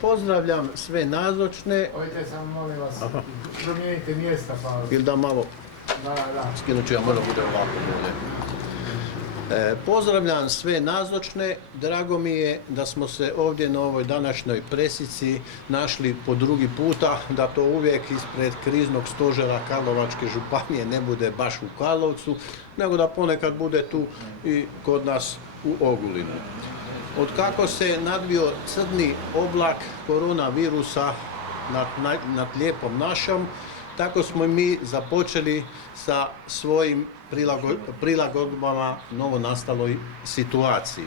Pozdravljam sve nazočne. Ojte sam, molim vas, promijenite mjesta pa... Ili da malo Da. skinut ću ja, možda bude ovako bolje. Pozdravljam sve nazočne. Drago mi je da smo se ovdje na ovoj današnjoj presici našli po drugi puta, da to uvijek ispred kriznog stožera Karlovačke županije ne bude baš u Karlovcu, nego da ponekad bude tu i kod nas u Ogulinu. Od kako se nadvio crni oblak koronavirusa nad lijepom našom, tako smo mi započeli sa svojim prilagodbama novonastaloj situaciji.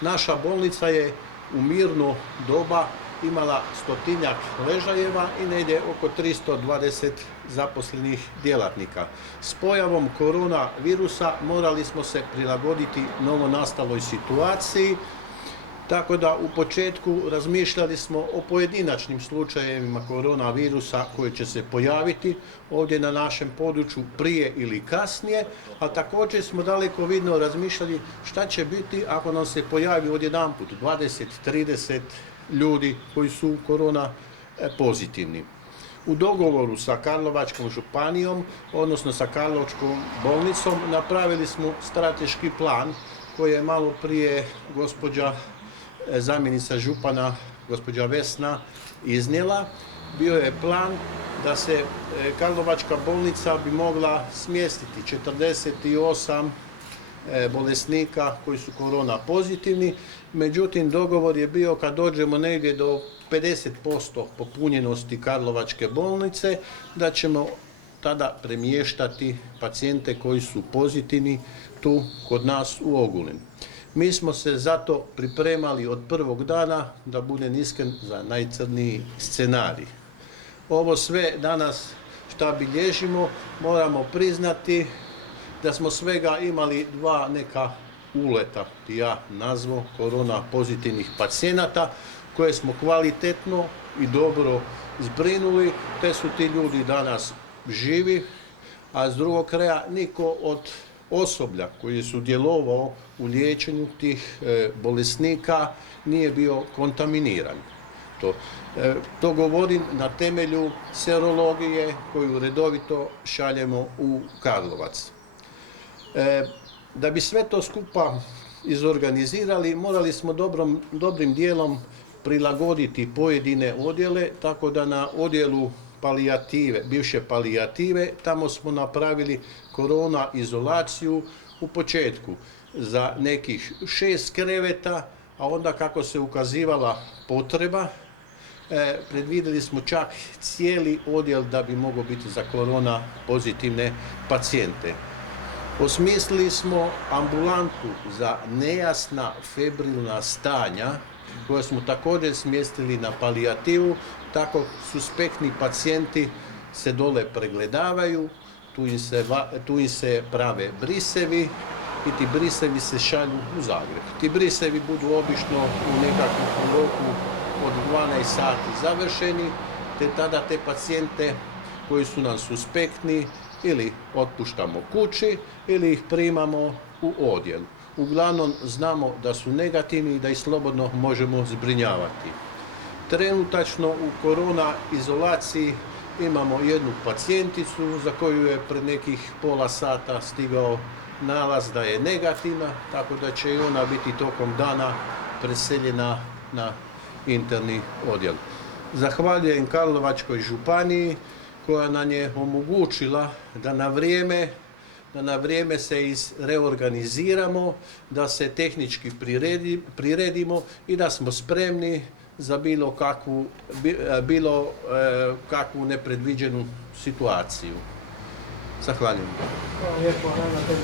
Naša bolnica je u mirno doba imala 100-tinjak ležajeva i negdje oko 320 zaposlenih djelatnika. S pojavom koronavirusa morali smo se prilagoditi novonastaloj situaciji, tako da u početku razmišljali smo o pojedinačnim slučajevima koronavirusa koji će se pojaviti ovdje na našem području prije ili kasnije, a također smo daleko vidno razmišljali šta će biti ako nam se pojavi odjedanput 20-30 ljudi koji su korona pozitivni. U dogovoru sa Karlovačkom županijom, odnosno sa Karlovačkom bolnicom, napravili smo strateški plan koji je malo prije gospođa zamjenica župana, gospođa Vesna, iznijela. Bio je plan da se Karlovačka bolnica bi mogla smjestiti 48 bolesnika koji su korona pozitivni, međutim dogovor je bio kad dođemo negdje do 50% popunjenosti Karlovačke bolnice, da ćemo tada premještati pacijente koji su pozitivni tu kod nas u Ogulin. Mi smo se zato pripremali od prvog dana, da budem iskren, za najcrniji scenarij. Ovo sve danas šta bilježimo, moramo priznati da smo svega imali dva neka uleta, ja nazvao korona pozitivnih pacijenata, koje smo kvalitetno i dobro zbrinuli, te su ti ljudi danas živi, a s drugog kraja niko od osoblja koji je sudjelovao u liječenju tih bolesnika nije bio kontaminiran. To govorim na temelju serologije koju redovito šaljemo u Karlovac. Da bi sve to skupa izorganizirali, morali smo dobrim dijelom prilagoditi pojedine odjele, tako da na odjelu palijative, bivše palijative, tamo smo napravili korona izolaciju u početku za nekih 6 kreveta, a onda kako se ukazivala potreba, predvidjeli smo čak cijeli odjel da bi mogao biti za korona pozitivne pacijente. Osmislili smo ambulantu za nejasna febrilna stanja, koje smo također smjestili na palijativu, tako suspektni pacijenti se dole pregledavaju, tu im se prave brisevi i ti brisevi se šalju u Zagreb. Ti brisevi budu obično u nekakvom roku od 12 sati završeni, te tada te pacijente koji su nam suspektni ili otpuštamo kući ili ih primamo u odjel. Uglavnom znamo da su negativni i da ih slobodno možemo zbrinjavati. Trenutačno u korona izolaciji imamo jednu pacijenticu za koju je pred nekih pola sata stigao nalaz da je negativna, tako da će i ona biti tokom dana preseljena na interni odjel. Zahvaljujem Karlovačkoj županiji koja nam je omogućila da na vrijeme se reorganiziramo, da se tehnički priredimo i da smo spremni za bilo kakvu nepredviđenu situaciju. Zahvaljujem. Hvala lijepo, ravnatelju.